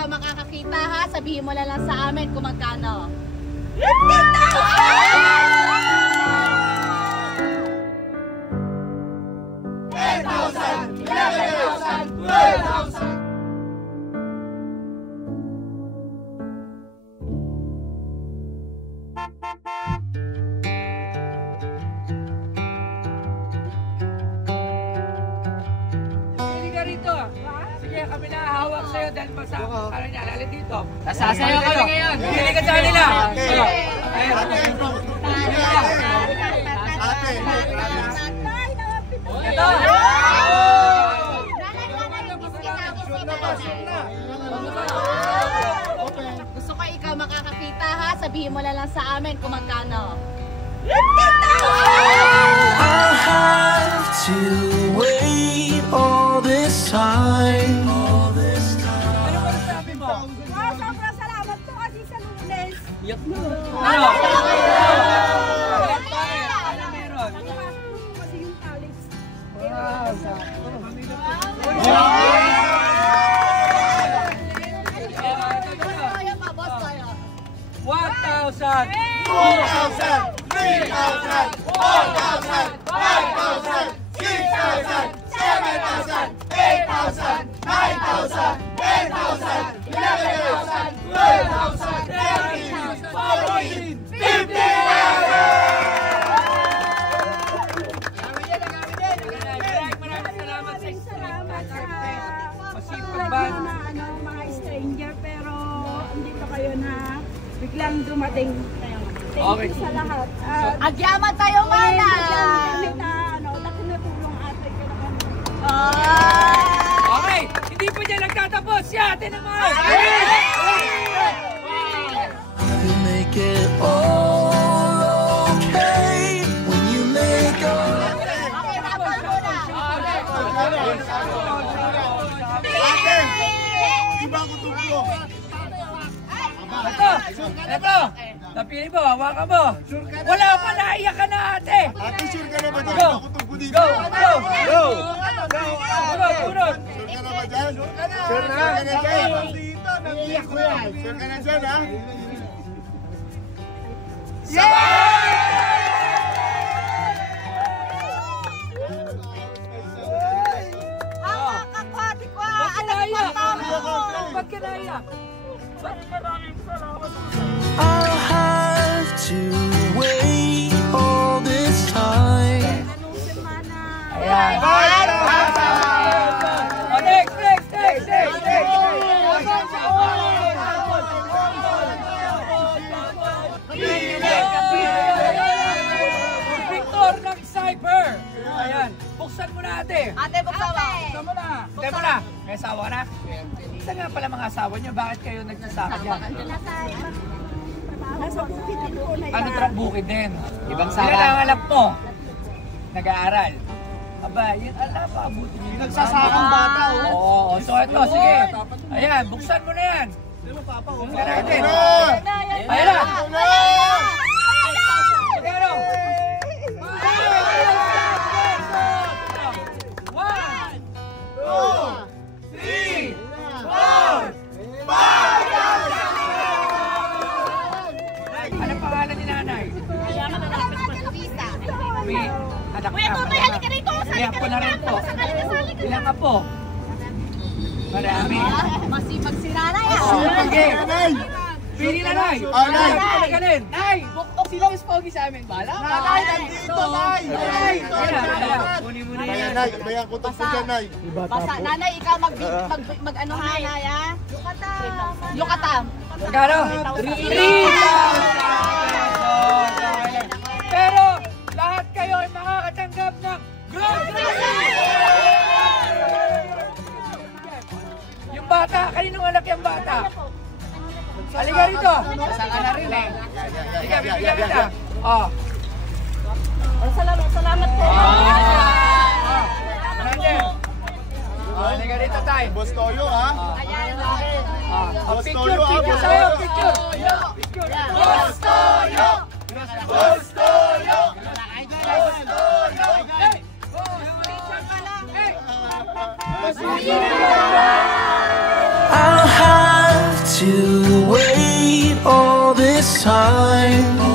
ikaw makakakita ha, sabihin mo lang sa amin kung magkano. 10,000! 11,000! 12,000! Sige, kami na hawak sa'yo dahil masama. Ano niya, lalit dito. Sasasayo kami ngayon. Hindi ka sa kanila. Gusto ko ikaw makakakita ha, sabihin mo lang sa amin kung magkano. I'll have to wait all this time. Ano ba sabi mo? Wow, sobrang salamat po kasi sa Lunes. Yak mo. Ano? Ano meron? Kasi yung college. Wow! 1,000! 2,000! 3,000! 4,000! 5,000! 6,000! 7,000! 8,000! 9,000! 10,000! 11,000! 12,000! 13,000! 14,000! 15,000! Salamat sa Masipag ba? mga stranger pero andito kayo na biglang dumating. Thank you sa lahat. Agyaman tayo mana! Nakinatulong ate ko naman. Okay, hindi po dyan nagtatapos. Si ate naman! You make it all okay when you make all. Okay, rapol muna! Ate! Iba ko tuglo! Ito! Napili mo, hawakan mo! Wala pa, naiyak ka na ate! Ate, sure ka na ba dyan? Go! Iba ko tuglo dito! Go! Go! Go! Punod! Punod! Sure ka na ba dyan? Sure ka na! Sure ka na dyan! Iiyak ko yan! Sure ka na dyan, ha? Kakati ko, Ba't ka alam mo naiyak? pa mo. Ba't ka naiyak? I'll have to wait all this time. Ayan! Oh, next! Victor ng Cyber! Ayan, buksan mo na ate! Ate, buksan mo! Buksan mo na! Buksan mo na! May asawa ka na? Saan nga pala mga asawa niyo? Bakit kayo nagsasaka dyan? Nasa bukid din po na Ano yan. trang bukid din? Ibang saka? Ilan ang anak mo? Nag-aaral? Aba, yun, napakabuti niyo. Nagsasakang bata, oh! Oo, so ito, sige. Ayan, buksan mo na yan. Buksan natin. Ayan na! Magkano? 1, 2, 3, 4, 5,000! Anong pangalan ni nanay? Anak Kuya Totoy, halika rito! Ayan po na rin po. Ilan ka po? Marami. Masipag si nanay ah! Sige. Pili na, Nay! Nay! Nay! Nay! Sino mas pogi sa amin? Bala? Nay, nandito, Nay! Nay! Kunin mo na Bayan, yan. Nay! Bayan ko tuglo dyan, Nay! Basta, nanay, ikaw mag ano ha, nanay ha? Yukatam! Magkano? 3,000! Pero lahat kayo ay makakatanggap ng grocery! Yung bata, kaninong anak yung bata? Halika rito! Saka na rin eh. Halika, bibigyan kita. Oh. Salamat po! Halika rito tayo. Boss Toyo, ha? Boss Toyo, ha? Picture sa'yo, picture! Boss Toyo! Boss Toyo! I'll have all this time.